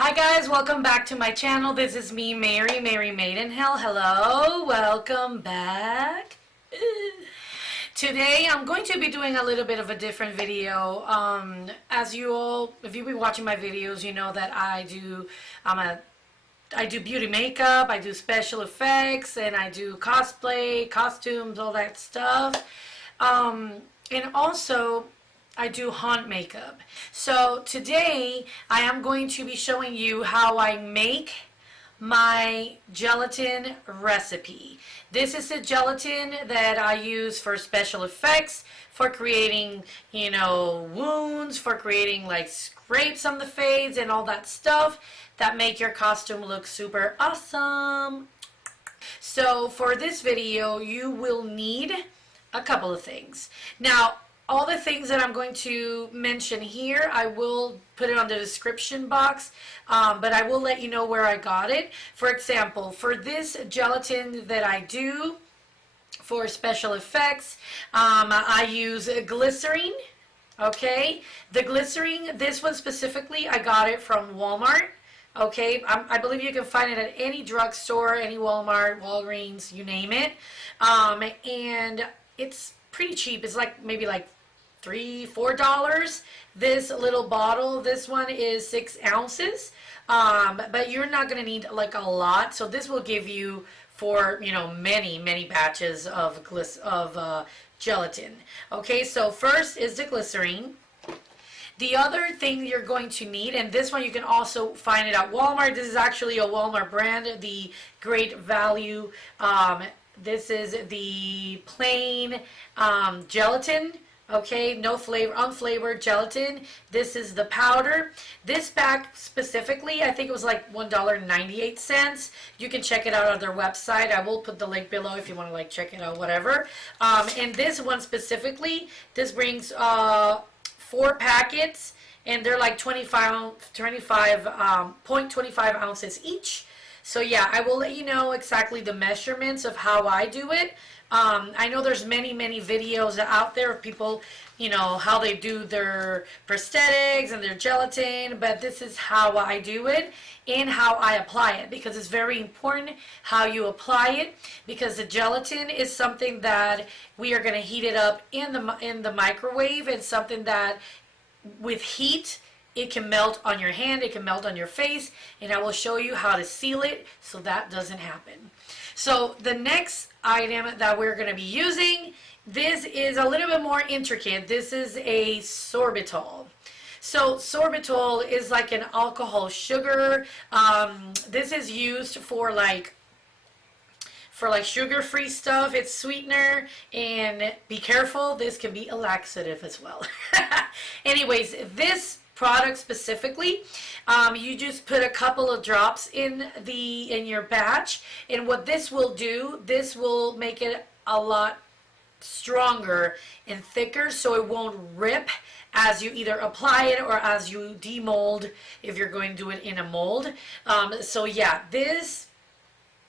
Hi guys, welcome back to my channel. This is me, Mary Maidenhill. Hello, welcome back. Today I'm going to be doing a little bit of a different video. As you all, if you've been watching my videos, you know that I do beauty makeup, I do special effects, and I do cosplay, costumes, all that stuff. And also I do haunt makeup. So today I am going to be showing you how I make my gelatin recipe. This is the gelatin that I use for special effects, for creating, you know, wounds, for creating like scrapes on the face and all that stuff that make your costume look super awesome. So for this video you will need a couple of things. Now, all the things that I'm going to mention here, I will put it on the description box, but I will let you know where I got it. For example, for this gelatin that I do for special effects, I use glycerin. Okay, the glycerin, this one specifically, I got it from Walmart. Okay, I believe you can find it at any drugstore, any Walmart, Walgreens, you name it. And it's pretty cheap. It's like maybe like $3-4. This little bottle, this one is 6 ounces, but you're not going to need like a lot, so this will give you for, you know, many batches of gelatin. Okay, so first is the glycerin. The other thing you're going to need, and this one you can also find it at Walmart. This is actually a Walmart brand, the Great Value. This is the plain gelatin. Okay, no flavor, unflavored gelatin. This is the powder. This pack specifically, I think it was like $1.98. You can check it out on their website. I will put the link below if you want to like check it out, whatever. And this one specifically, this brings 4 packets, and they're like 0.25 ounces each. So yeah, I will let you know exactly the measurements of how I do it. I know there's many videos out there of people, you know, how they do their prosthetics and their gelatin, but this is how I do it and how I apply it, because it's very important how you apply it, because the gelatin is something that we are going to heat it up in the microwave. It's something that with heat, it can melt on your hand, it can melt on your face, and I will show you how to seal it so that doesn't happen. So the next item that we're going to be using, this is a little bit more intricate. This is a sorbitol. So sorbitol is like an alcohol sugar. This is used for like sugar-free stuff. It's sweetener, and be careful, this can be a laxative as well. Anyways, this product specifically, you just put a couple of drops in your batch, and what this will do, this will make it a lot stronger and thicker, so it won't rip as you either apply it or as you demold if you're going to do it in a mold. So yeah, this,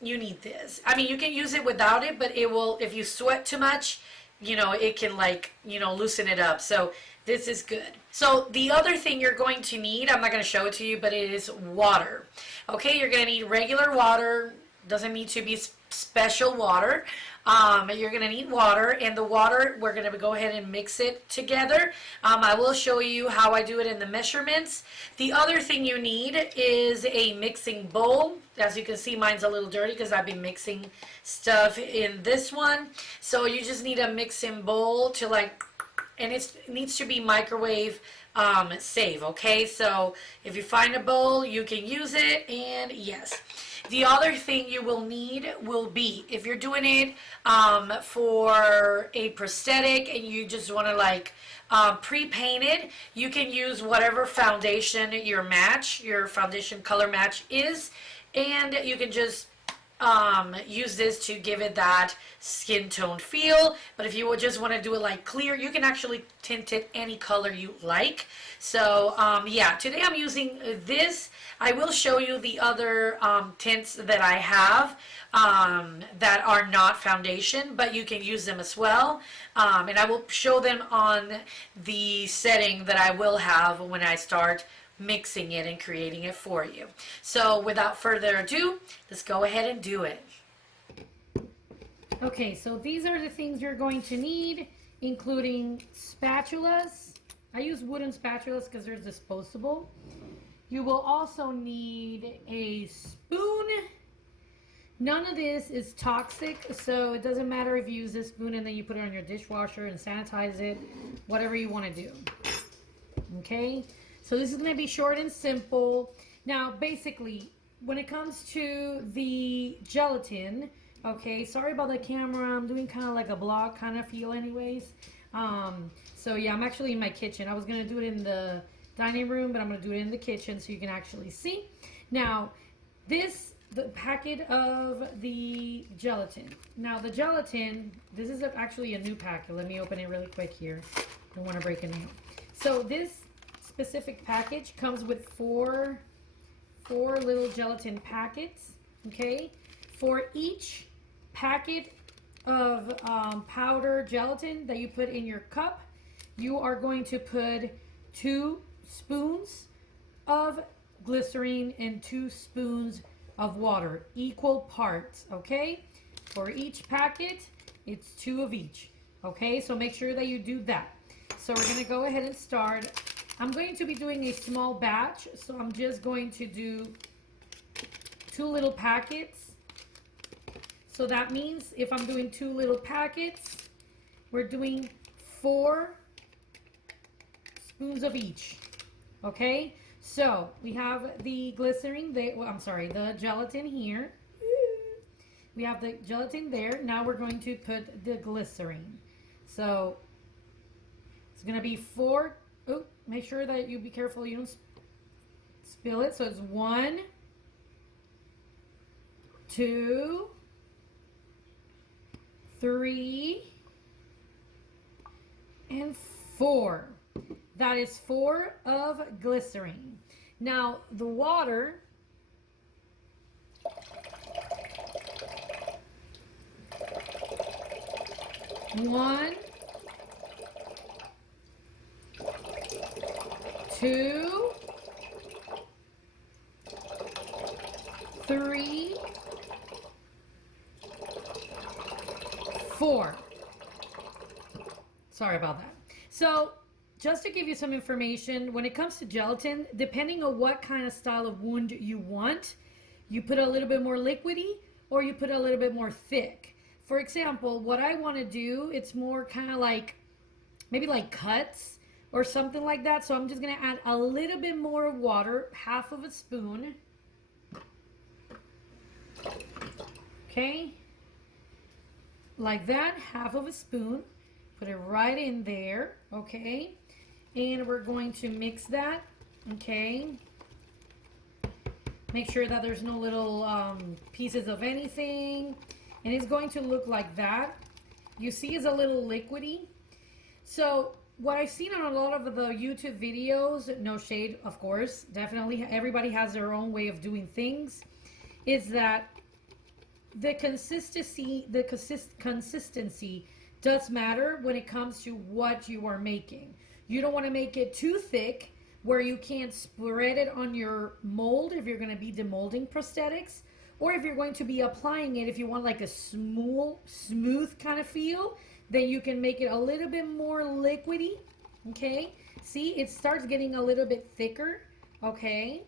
you need this. I mean, you can use it without it, but it will, if you sweat too much, you know, it can like, you know, loosen it up. So this is good. So the other thing you're going to need, I'm not going to show it to you, but it is water. Okay, you're going to need regular water. Doesn't need to be special water. You're going to need water, and the water, we're going to go ahead and mix it together. I will show you how I do it in the measurements. The other thing you need is a mixing bowl. As you can see, mine's a little dirty because I've been mixing stuff in this one. So you just need a mixing bowl to like, and it needs to be microwave safe, okay? So if you find a bowl, you can use it, and yes. The other thing you will need will be, if you're doing it for a prosthetic and you just want to like pre-paint it, you can use whatever foundation your foundation color match is, and you can just use this to give it that skin tone feel. But if you would just want to do it like clear, you can actually tint it any color you like. So yeah, today I'm using this. I will show you the other tints that I have that are not foundation, but you can use them as well. And I will show them on the setting that I will have when I start mixing it and creating it for you. So without further ado, let's go ahead and do it. Okay, so these are the things you're going to need, including spatulas. I use wooden spatulas because they're disposable. You will also need a spoon. None of this is toxic, so it doesn't matter if you use this spoon and then you put it on your dishwasher and sanitize it, whatever you want to do. Okay, so this is going to be short and simple. Now, basically, when it comes to the gelatin, okay, sorry about the camera. I'm doing kind of like a blog kind of feel anyways. So yeah, I'm actually in my kitchen. I was going to do it in the dining room, but I'm going to do it in the kitchen so you can actually see. Now, the packet of the gelatin. Now, the gelatin, this is actually a new packet. Let me open it really quick here. Don't want to break it out. So this specific package comes with four little gelatin packets, okay? For each packet of powder gelatin that you put in your cup, you are going to put 2 spoons of glycerin and 2 spoons of water, equal parts, okay? For each packet, it's 2 of each, okay? So make sure that you do that. So we're gonna go ahead and start. I'm going to be doing a small batch, so I'm just going to do 2 little packets. So that means if I'm doing 2 little packets, we're doing 4 spoons of each. Okay, so we have the glycerin there. Well, I'm sorry, the gelatin here. We have the gelatin there. Now we're going to put the glycerin. So it's going to be 4. Oh, make sure that you be careful you don't spill it. So it's 1, 2, 3, and 4. That is 4 of glycerin. Now, the water, one, 2, 3, 4. Sorry about that. So, just to give you some information, when it comes to gelatin, depending on what kind of style of wound you want, you put a little bit more liquidy or you put a little bit more thick. For example, what I want to do, it's more kind of like, maybe like cuts or something like that. So I'm just going to add a little bit more water, half of a spoon. Okay. Like that, half of a spoon. Put it right in there, okay? And we're going to mix that, okay? Make sure that there's no little pieces of anything. And it's going to look like that. You see it's a little liquidy. So what I've seen on a lot of the YouTube videos, no shade, of course, definitely everybody has their own way of doing things, is that the consistency does matter when it comes to what you are making. You don't want to make it too thick where you can't spread it on your mold if you're going to be demolding prosthetics, or if you're going to be applying it, if you want like a smooth kind of feel, then you can make it a little bit more liquidy. Okay, see, it starts getting a little bit thicker. Okay,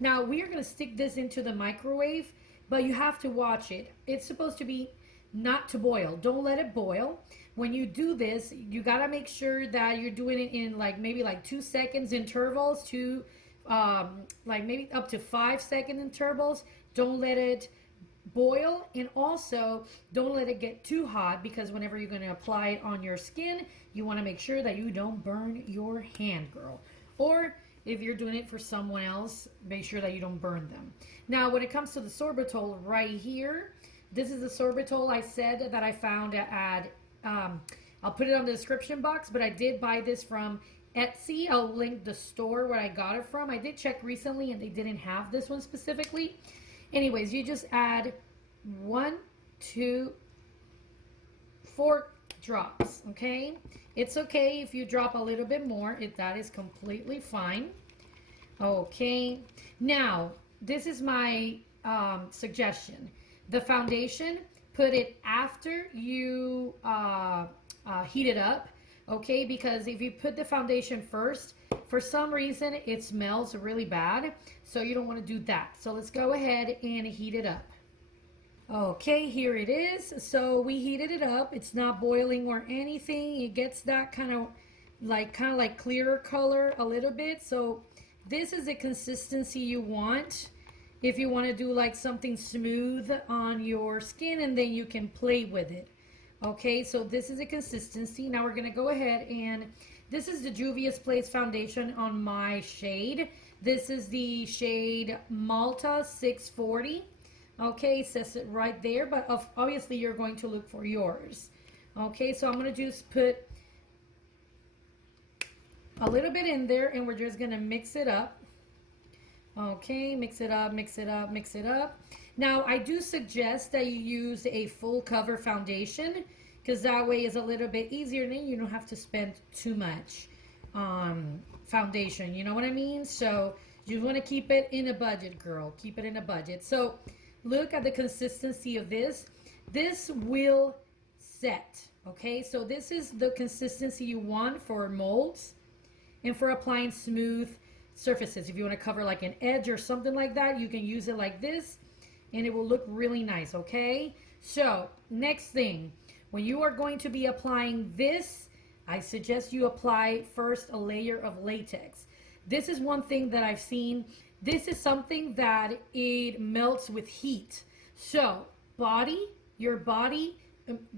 now we are going to stick this into the microwave, but you have to watch it. It's supposed to be not to boil. Don't let it boil. When you do this, you got to make sure that you're doing it in like maybe like 2 seconds intervals to like maybe up to 5 second intervals. Don't let it boil, and also don't let it get too hot, because whenever you're going to apply it on your skin, you want to make sure that you don't burn your hand, girl. Or if you're doing it for someone else, make sure that you don't burn them. Now, when it comes to the sorbitol right here, this is the sorbitol I said that I found at, I'll put it on the description box, but I did buy this from Etsy. I'll link the store where I got it from. I did check recently and they didn't have this one specifically. Anyways, you just add 1, 2, 4 drops, okay? It's okay if you drop a little bit more. That is completely fine. Okay. Now, this is my suggestion. The foundation, put it after you heat it up. Okay, because if you put the foundation first, for some reason it smells really bad. So you don't want to do that. So let's go ahead and heat it up. Okay, here it is. So we heated it up. It's not boiling or anything. It gets that kind of like clearer color a little bit. So this is the consistency you want if you want to do like something smooth on your skin, and then you can play with it. Okay, so this is a consistency. Now we're gonna go ahead, and this is the Juvia's Place foundation on my shade. This is the shade Malta 640. Okay, it says it right there, but obviously you're going to look for yours. Okay, so I'm gonna just put a little bit in there, and we're just gonna mix it up. Okay, mix it up, mix it up, mix it up. Now, I do suggest that you use a full cover foundation, because that way is a little bit easier, and then you don't have to spend too much foundation. You know what I mean? So you want to keep it in a budget, girl. Keep it in a budget. So look at the consistency of this. This will set. Okay, so this is the consistency you want for molds and for applying smooth surfaces. If you want to cover like an edge or something like that, you can use it like this and it will look really nice. Okay, so next thing, when you are going to be applying this, I suggest you apply first a layer of latex. This is one thing that I've seen. This is something that it melts with heat. So your body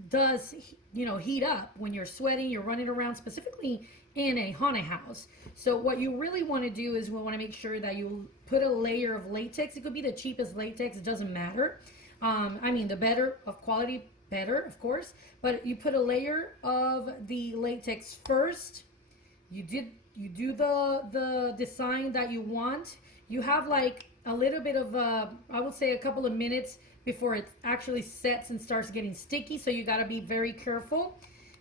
does, heat up when you're sweating, you're running around, specifically in a haunted house. So what you really want to do is we want to make sure that you put a layer of latex. It could be the cheapest latex, it doesn't matter. I mean, the better of quality, better, of course. But you put a layer of the latex first. You do the design that you want. You have like a little bit of I would say a couple of minutes before it actually sets and starts getting sticky. So you got to be very careful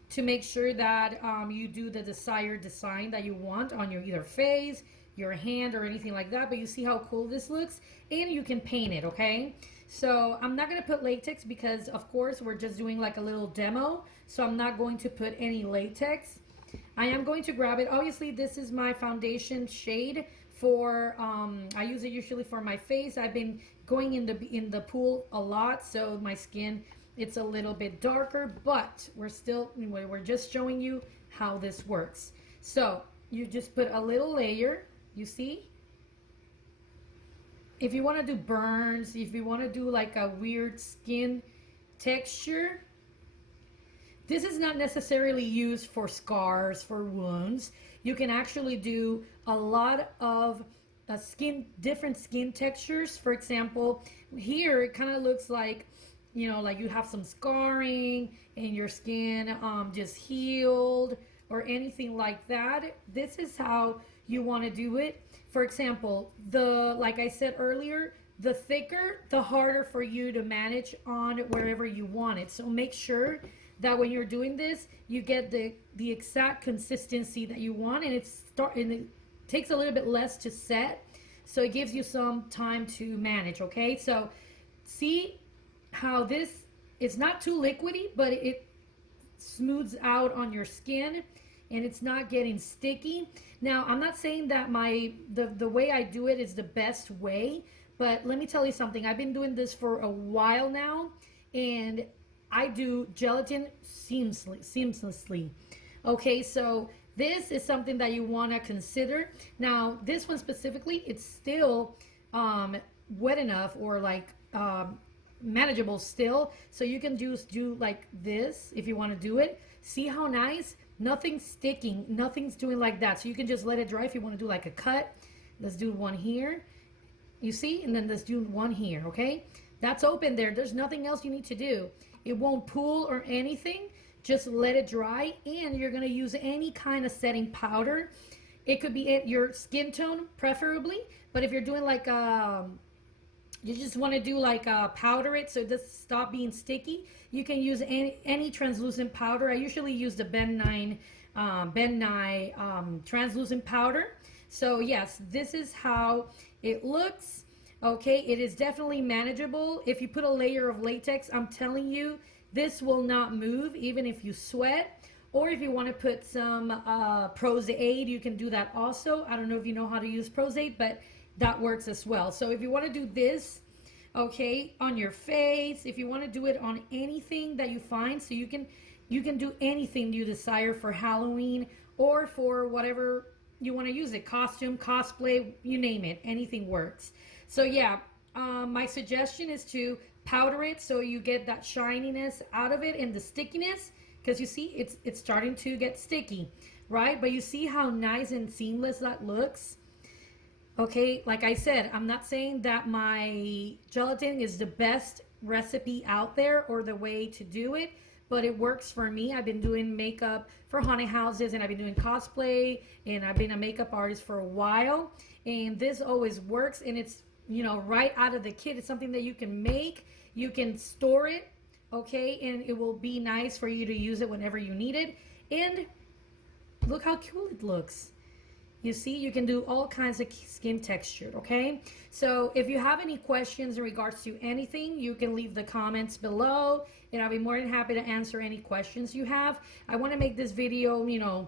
to make sure that you do the desired design that you want on your either face, your hand, or anything like that. But you see how cool this looks, and you can paint it. Okay, so I'm not going to put latex because of course we're just doing like a little demo, so I'm not going to put any latex. I am going to grab it. Obviously this is my foundation shade for I use it usually for my face. I've been going in the pool a lot, so my skin, it's a little bit darker, but we're just showing you how this works. So you just put a little layer, you see? If you want to do burns, if you want to do like a weird skin texture, this is not necessarily used for scars, for wounds. You can actually do a lot of different skin textures. For example, here it kind of looks like, like you have some scarring and your skin just healed or anything like that. This is how you want to do it. For example, like I said earlier, the thicker, the harder for you to manage on wherever you want it. So make sure that when you're doing this, you get the exact consistency that you want, and it takes a little bit less to set, so it gives you some time to manage. Okay, so see how this is not too liquidy, but it smooths out on your skin and it's not getting sticky. Now, I'm not saying that the way I do it is the best way, but let me tell you something. I've been doing this for a while now, and I do gelatin seamlessly. Okay, so this is something that you want to consider. Now, this one specifically, it's still wet enough, or like manageable still, so you can just do like this if you want to do it. See how nice? Nothing's sticking, nothing's doing like that. So you can just let it dry if you want to do like a cut. Let's do one here, you see, and then let's do one here. Okay, that's open there. There's nothing else you need to do. It won't pool or anything. Just let it dry, and you're going to use any kind of setting powder. It could be your skin tone preferably, but if you're doing like you just want to do like powder it so it does stop being sticky, you can use any translucent powder. I usually use the Ben 9 translucent powder. So yes, this is how it looks. Okay, it is definitely manageable. If you put a layer of latex, I'm telling you, this will not move even if you sweat. Or if you want to put some Pros-Aid, you can do that also. I don't know if you know how to use Pros-Aid, but that works as well. So if you want to do this, okay, on your face, if you want to do it on anything that you find, so you can do anything you desire for Halloween or for whatever you want to use it, costume, cosplay, you name it, anything works. So yeah, my suggestion is to powder it so you get that shininess out of it and the stickiness, because you see it's starting to get sticky, right? But you see how nice and seamless that looks. Okay, like I said, I'm not saying that my gelatin is the best recipe out there or the way to do it, but it works for me. I've been doing makeup for haunted houses, and I've been doing cosplay, and I've been a makeup artist for a while, and this always works. And it's, you know, right out of the kit. It's something that you can make, you can store it, okay, and it will be nice for you to use it whenever you need it. And look how cool it looks. You see, you can do all kinds of skin texture, okay? So if you have any questions in regards to anything, you can leave the comments below, and I'll be more than happy to answer any questions you have. I want to make this video, you know,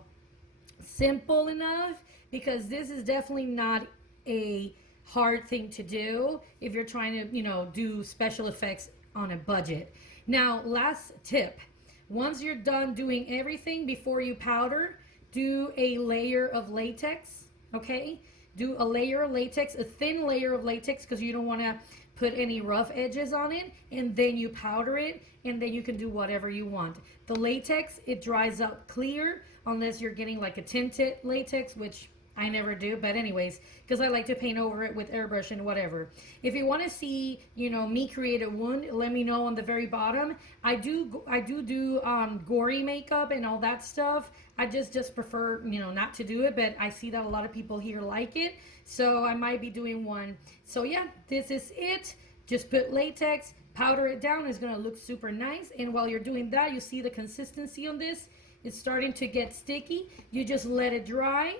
simple enough, because this is definitely not a hard thing to do if you're trying to, you know, do special effects on a budget. Now, last tip. Once you're done doing everything, before you powder, do a layer of latex, okay? Do a layer of latex, a thin layer of latex, because you don't want to put any rough edges on it, and then you powder it, and then you can do whatever you want. The latex, it dries up clear, unless you're getting like a tinted latex, which I never do, but anyways, because I like to paint over it with airbrush and whatever. If you want to see, you know, me create a wound, let me know on the very bottom. I do gory makeup and all that stuff. I just prefer, you know, not to do it, but I see that a lot of people here like it, so I might be doing one. So yeah, this is it. Just put latex, powder it down. It's gonna look super nice. And while you're doing that, you see the consistency on this. It's starting to get sticky. You just let it dry.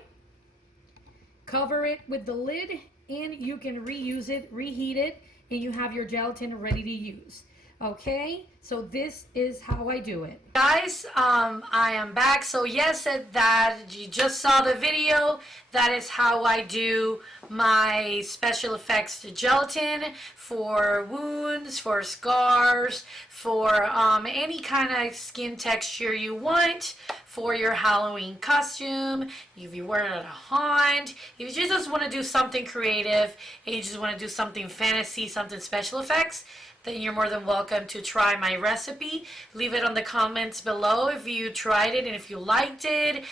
Cover it with the lid, and you can reuse it, reheat it, and you have your gelatin ready to use. Okay, so this is how I do it. Guys, I am back. So yes, that you just saw the video. That is how I do my special effects to gelatin for wounds, for scars, for any kind of skin texture you want, for your Halloween costume, if you wear it at a haunt, if you just want to do something creative and you just want to do something fantasy, something special effects, then you're more than welcome to try my recipe. Leave it on the comments below if you tried it and if you liked it.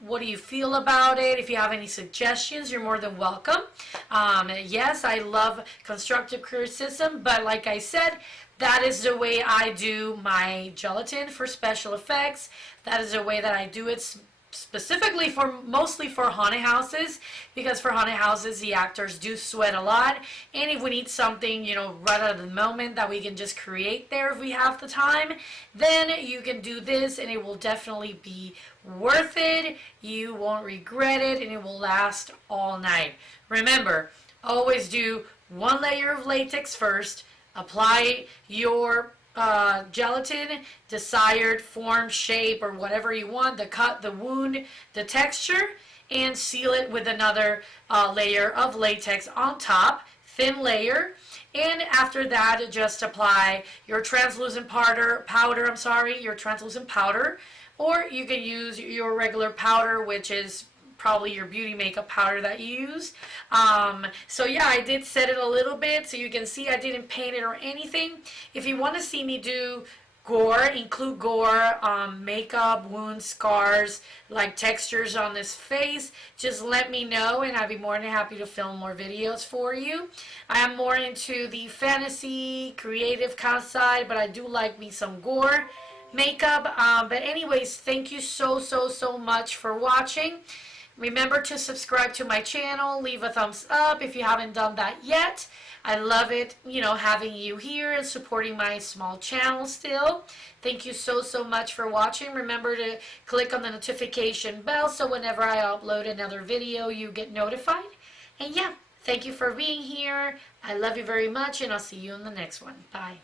What do you feel about it? If you have any suggestions, you're more than welcome. Yes, I love constructive criticism, but like I said, that is the way I do my gelatin for special effects. That is the way that I do it specifically mostly for haunted houses, because for haunted houses the actors do sweat a lot, and if we need something, you know, right out of the moment that we can just create there if we have the time, then you can do this and it will definitely be worth it. You won't regret it, and it will last all night. Remember, always do one layer of latex first, apply your gelatin, desired form, shape, or whatever you want, the cut, the wound, the texture, and seal it with another layer of latex on top, thin layer. And after that, just apply your translucent powder, your translucent powder, or you can use your regular powder, which is probably your beauty makeup powder that you use. So yeah, I did set it a little bit so you can see I didn't paint it or anything. If you want to see me do gore, include gore, makeup, wounds, scars, like textures on this face, just let me know and I'd be more than happy to film more videos for you. I am more into the fantasy, creative kind of side, but I do like me some gore makeup. But anyways, thank you so much for watching. Remember to subscribe to my channel, leave a thumbs up if you haven't done that yet. I love it, having you here and supporting my small channel still. Thank you so, so much for watching. Remember to click on the notification bell so whenever I upload another video, you get notified. And yeah, thank you for being here. I love you very much, and I'll see you in the next one. Bye.